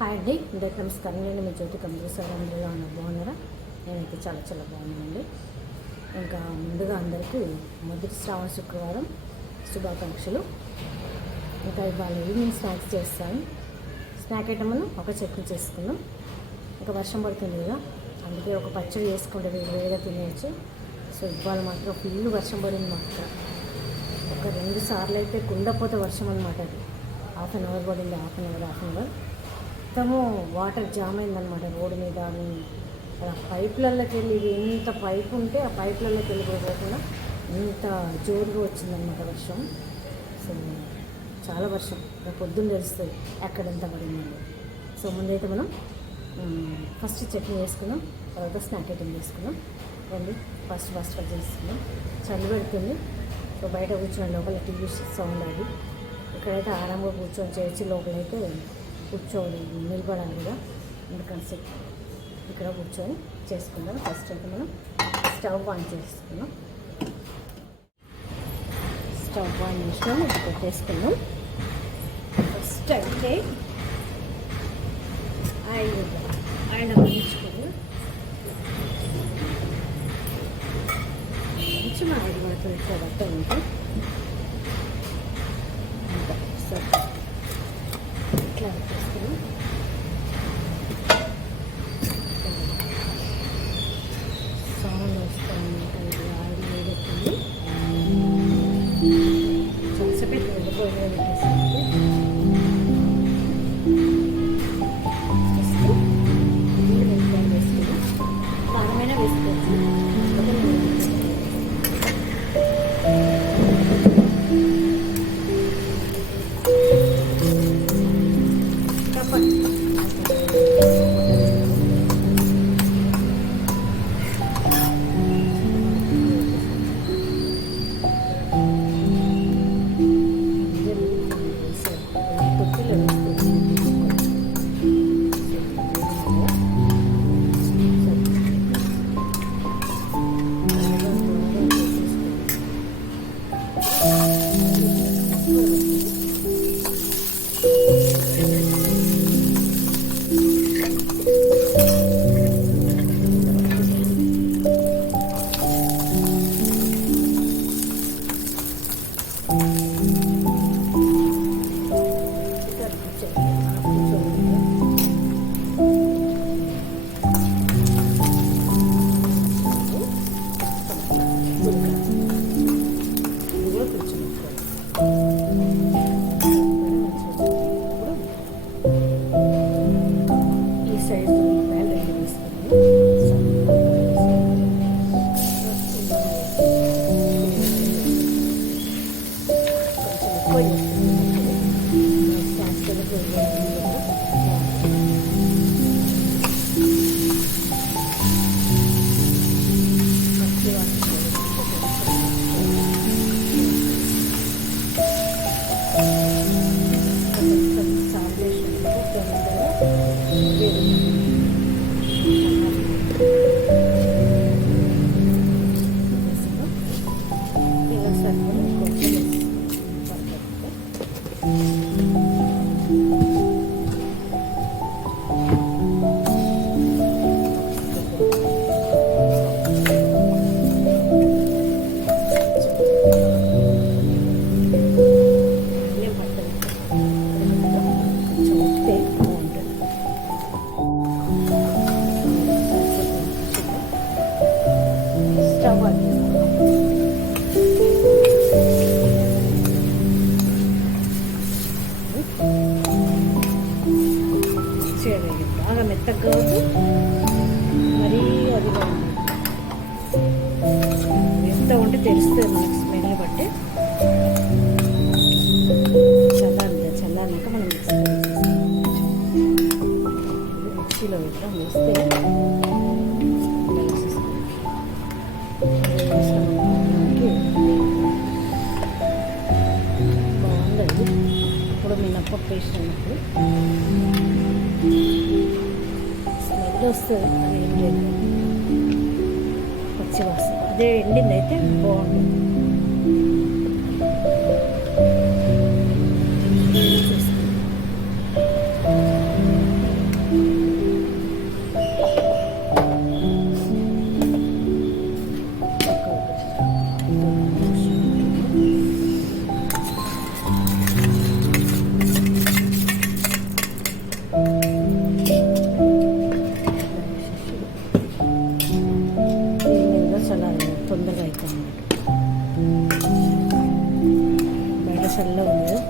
Hi అండి. అందరికీ నమస్కారం. నేను మీ జ్యోతి కంప్యూటర్ అందులో ఉన్నా బాగున్నారా? నేనైతే చాలా చాలా బాగున్నానండి. ఇంకా ముందుగా అందరికీ మొదటి శ్రావణ శుక్రవారం శుభాకాంక్షలు. ఇంకా ఇవాళ ఈవినింగ్ స్నాక్స్ చేస్తాను. స్నాక్ ఐటమ్ను ఒక చట్నీ చేసుకున్నాం ఇంకా వర్షం పడుతుంది కదా అందుకే ఒక పచ్చడి చేసుకుంటే వేడి వేడిగా తినేయచ్చు. సో ఇవాళ మాత్రం ఫుల్ వర్షం పడింది మాకు ఒక రెండు సార్లు అయితే కుండపోతే వర్షం అనమాట అది. హాఫ్ అన్ అవర్ పడింది half an hour half an hour మొత్తము వాటర్ జామ్ అయిందనమాట రోడ్డు మీద అని. అలా పైపులలోకి వెళ్ళి ఎంత పైపు ఉంటే ఆ పైపులలోకి వెళ్ళిపోకుండా కూడా ఇంత జోరుగా వచ్చిందనమాట వర్షం. సో చాలా వర్షం. రేపు పొద్దున్న తెలుస్తుంది ఎక్కడంతా పడిందని సో ముందైతే మనం ఫస్ట్ చట్నీ వేసుకున్నాం తర్వాత స్నాక్ ఐటమ్ చేసుకున్నాం రండి. ఫస్ట్ ఫస్ట్ కట్ చేసుకున్నాం చలి పెడుతుంది. సో బయట కూర్చొని లోపల టీవీ సౌండ్ అది. ఇక్కడైతే ఆరాంగా కూర్చొని చేయొచ్చు లోపలైతే కూర్చోవాలి నిలబడాలి కదా. అందుకని ఇక్కడ కూర్చొని చేసుకుందాం. ఫస్ట్ అయితే మనం స్టవ్ ఆన్ చేసుకున్నాం స్టవ్ ఆన్ చేసినాం ఇది పెట్టేసుకున్నాం ఫస్ట్ అయితే ఆయిల్ వేద్దాం. ఆయిల్ అందించుకొని కొంచెం ఆయిల్ పడుతుంది ఇట్లా పట్ట ఇట్లా పెట్టేసుకుని సౌండ్ స్టవ్ బాగా మెత్తగా కావద్దు మరీ అది ఎంత ఉంటే తెలుస్తుంది మనకి స్మెల్ బట్టి. చల్లారినాక మనం మిక్సీలో వేస్తాం వేస్తే వాసన అదే ఎండింది అయితే బాగుంటుంది చల్లగా ఉంది. కదా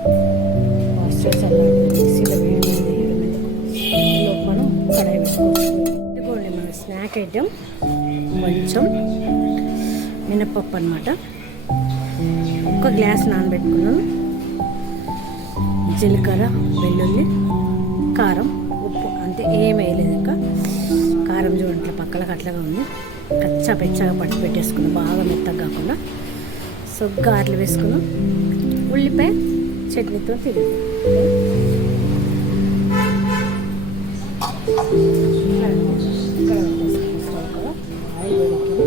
పాస్టర్ చల్లగా మిక్సీలో వేడి వేయడం మనం కడాయి మన స్నాక్ ఐటెం. కొంచెం మినపప్పు అనమాట ఒక్క గ్లాస్ నానబెట్టుకున్నాను. జీలకర్ర వెల్లుల్లి కారం ఉప్పు. అంతే ఏం వేయలేదు ఇంకా. కారం చూడండి ఇట్లా పక్కలకు అట్లాగా ఉంది. కచ్చా పెచ్చగా పట్టి పెట్టేసుకున్నాం. బాగా మెత్తగా కాకుండా. సో గారెలు వేసుకున్నాం. ఉల్లిపాయ చట్నీతో తిరిగి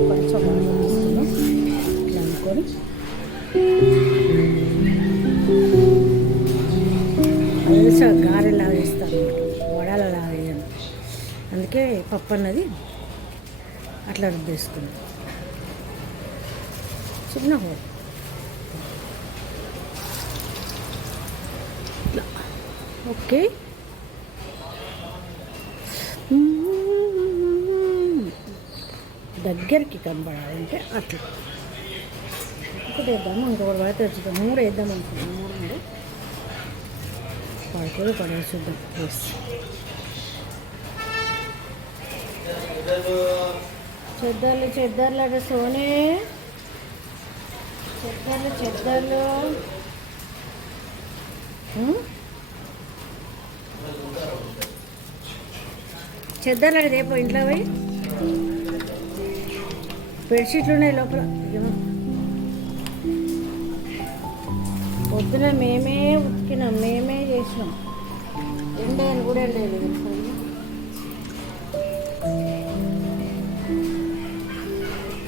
కొంచెం ఇట్లా అనుకొని అలసా గారెలాగా వేస్తాను వడాలలాగా వేయను అందుకే పప్పు అన్నది అట్లా రుద్దేసుకున్నాను చిన్న హోల్ ఇట్లా ఓకే. దగ్గరికి కనబడాలంటే అట్లా. ఒకటి వేద్దాము? ఇంకొకటి పడితే వచ్చుదాం మూడు వేద్దాం అనుకుంటున్నాం. మూడు మూడు పడుతుంది పడవ చూద్దాం. ప్లీజ్ చెద్దర్లు చెద్దర్లు అంటే సోనే. చెద్దర్లు చెద్దర్లు. చెద్దర్లు రేపు ఇంట్లో పోయి. బెడ్షీట్లు ఉన్నాయి లోపల. పొద్దున మేమే ఉతికినాం మేమే చేసినాం. ఎండని కూడా ఎండలేదు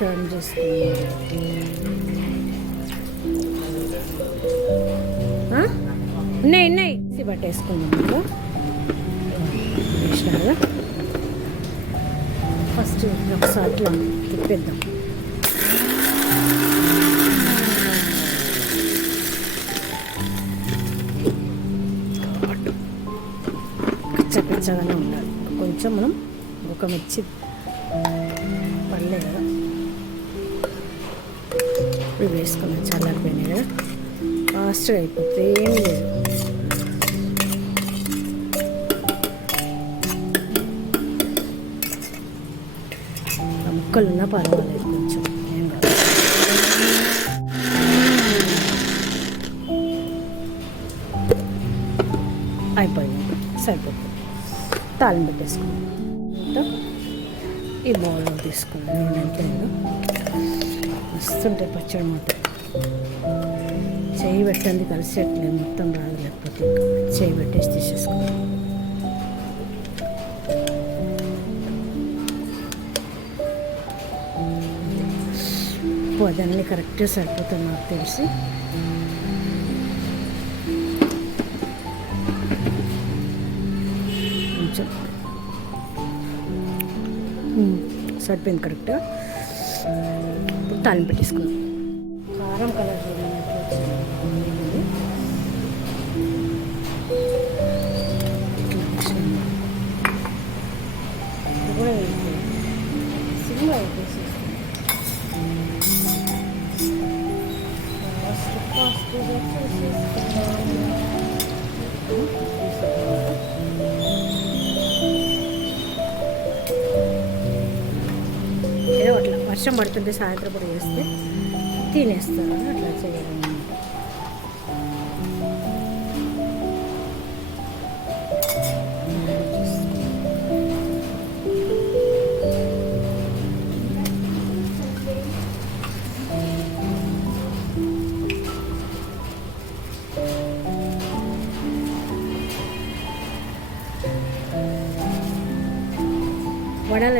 టర్న్ చేసుకున్నాం. ఉన్నాయి ఉన్నాయి. ఇది అట్లా తిప్పేద్దాం. పచ్చపచ్చగానే ఉండాలి. కొంచెం మనం ఒక మిర్చి పడలే కదా. ఇప్పుడు వేసుకున్నాం చల్లారిపోయినాయి కదా. ఫాస్ట్గా అయిపోతే ఏమీ లేదు. ముక్కలు ఉన్నా పర్వాలేదు కొంచెం. ఏం కాదు అయిపోయింది. సరిపోతుంది. తాలింపు పెట్టేసుకున్నాం ఈ బౌల్ తీసుకున్నాం నూనె వస్తుంటే పచ్చడి మాట చేయి పెట్టండి కలిసేట్లేదు. మొత్తం రాదు. లేకపోతే చేయి పెట్టేసి తీసేసుకున్నాం ఉప్పు అదన్నీ కరెక్ట్గా సరిపోతుంది నాకు తెలిసి. కొంచెం. సరిపోయింది కరెక్ట్గా ఇప్పుడు తాలింపు పెట్టేసుకున్నాం కారం కలర్ చూడండి. ఎట్లా వచ్చింది. కూడా వేయించాలి. సిమ్లో ఏదో అట్లా వర్షం పడుతుంటే సాయంత్రం కూడా వేస్తే తినేస్తారు. అట్లా చేయాలి.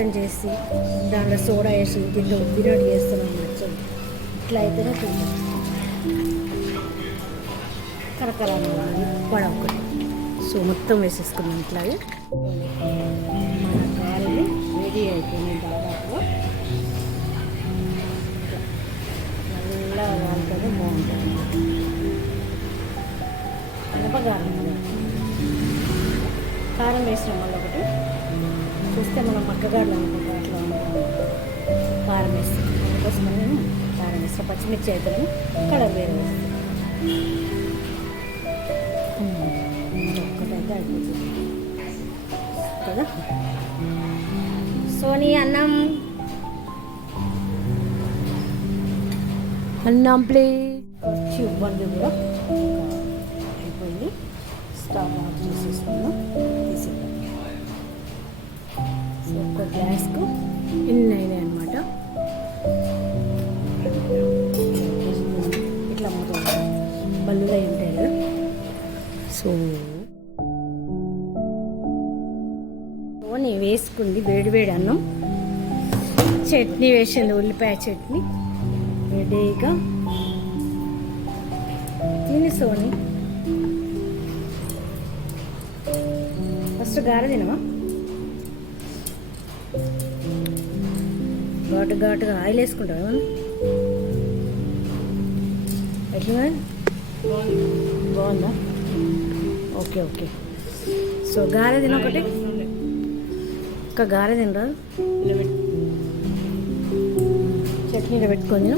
వడలను చేసి దాంట్లో సోడా వేసి దీంట్లో ఉద్దినట్టు చేస్తున్నాం నచ్చదు ఇట్లా అయితేనే తింటాం. కరకర పడ ఒకటి. సో మొత్తం వేసేసుకున్నాం ఇట్లాగే. మన గారెలు రెడీ అయిపోయింది దాదాపు నల్లగా కాలుతుంది బాగుంటుంది. మినపగారం కారం వేసినాం మళ్ళీ ఒకటి. చూస్తే మనం మక్కగాడలు అనుకుంటాం అట్లా కారం వేస్తాం అందుకోసం నేను కారం వేస్తాను పచ్చిమిర్చి అయితే కలర్ వేరు వేస్తాను ఒక్కటైతే అయిపోతుంది. కదా? సోనీ అన్నం? అన్నం ప్లీజ్ ఇబ్బంది కూడా. అయిపోయింది. స్టవ్ చట్నీ వేసింది ఉల్లిపాయ చట్నీ. రెడీగా తిని సోని. ఫస్ట్ గారె తినవా? ఘాటు ఘాటుగా ఆయిల్ వేసుకుంటావా ఎట్లా బాగుందా? Okay okay. సో గారె తిన ఒకటి ఒక గారె తినరా? చట్నీలో పెట్టుకొని.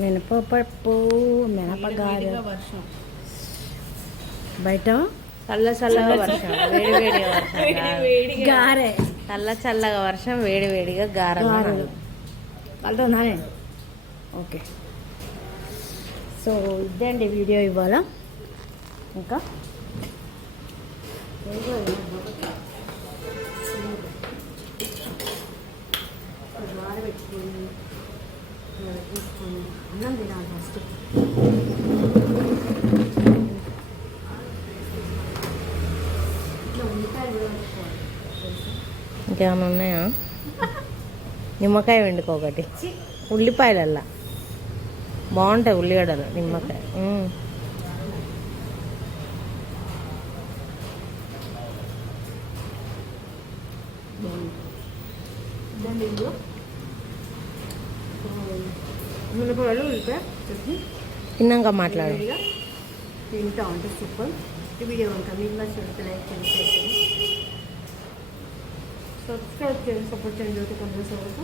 మినపప్పు మినపగారె. బయట? చల్ల చల్లగా వర్షం. వేడి వేడిగా వర్షం. గారె. చల్ల చల్లగా వర్షం వేడి వేడిగా గారెలు కలుతుందానే ఓకే. సో ఇదండి వీడియో ఇవాళ. ఇంకా గారె అన్నం తినాలి ఫస్ట్ ఇట్లా ఉల్లిపాయలు కూడా పెట్టుకోవాలి తెలుసా? ఇంకేమైనా ఉన్నాయా నిమ్మకాయ వండుకో ఒకటి చి, ఉల్లిపాయలల్లా బాగుంటాయి ఉల్లిగడ్డలు నిమ్మకాయ తిన్నాక మాట్లాడు. తింటా ఉంటే సూపర్. ఈ వీడియో కనుక మీకు నచ్చినట్లయితే లైక్ చేయండి సబ్స్క్రైబ్ చేయండి సపోర్ట్ చేయండి జ్యోతి కంపెనీస్ వరకు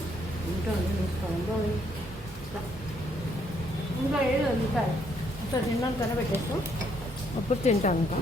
ఉంటా ఉంది నమస్కారం బాయ్ ఇంకా ఏదో ఉంటాయి అసలు తిన్నాకనే పెట్టేస్తాం. అప్పుడు తింటాను ఇంకా